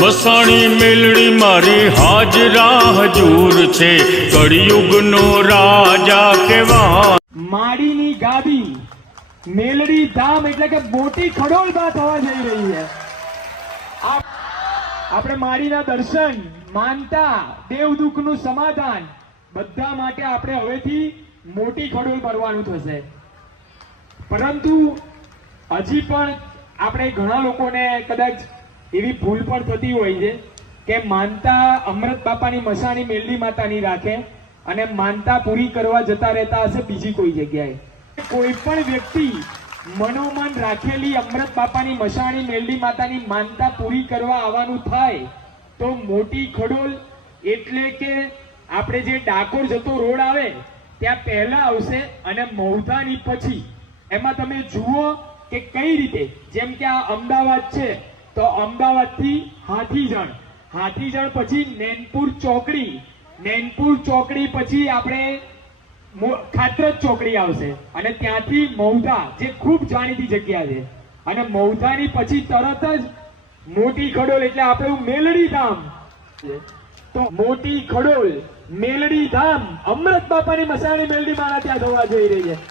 મસાણી મેલડી મારી હાજરા હજૂર છે. કળિયુગનો રાજા કેવા માડીની ગાદી, મેલડી ધામ એટલે કે મોટી ખડોળમાં થવા જઈ રહી છે. આપણે માડીના દર્શન, માનતા દેવ દુઃખનું સમાધાન, બધા માટે આપણે હવેથી મોટી ખડોલ ભરવાનું થશે. પરંતુ હજી પણ આપણે ઘણા લોકોને કદાચ એવી ભૂલ પણ થતી હોય છે કે માનતા અમૃત બાપાની મસાણી મેલડી માતાની રાખે અને માનતા પૂરી કરવા જતા રહેતા હશે બીજી કોઈ જગ્યાએ. કોઈ પણ વ્યક્તિ મનોમન રાખેલી અમૃત બાપાની મસાણી મેલડી માતાની માનતા પૂરી કરવા આવવાનું થાય તો મોટી ખડોલ એટલે કે આપણે જે ડાકોર જતો રોડ આવે ત્યાં પહેલા આવશે અને મૌધાની પછી. એમાં તમે જુઓ કે કઈ રીતે? જેમ કે આ અમદાવાદ છે તો અમદાવાદથી હાથીજણ. હાથીજણ પછી નૈનપુર ચોકડી. નૈનપુર ચોકડી પછી આપણે ખાતરજ ચોકડી આવશે. અને ત્યાંથી મૌધા, જે ખૂબ જાણીતી જગ્યા છે. અને મૌધાની પછી તરત જ મોટી ખડોલ એટલે આપણું મેલડી ધામ. તો મોટી ખડોલ, મેલડી ધામ, અમૃત બાપાની મસાણી મેલડી મારા ત્યાં થવા જઈ રહી છે.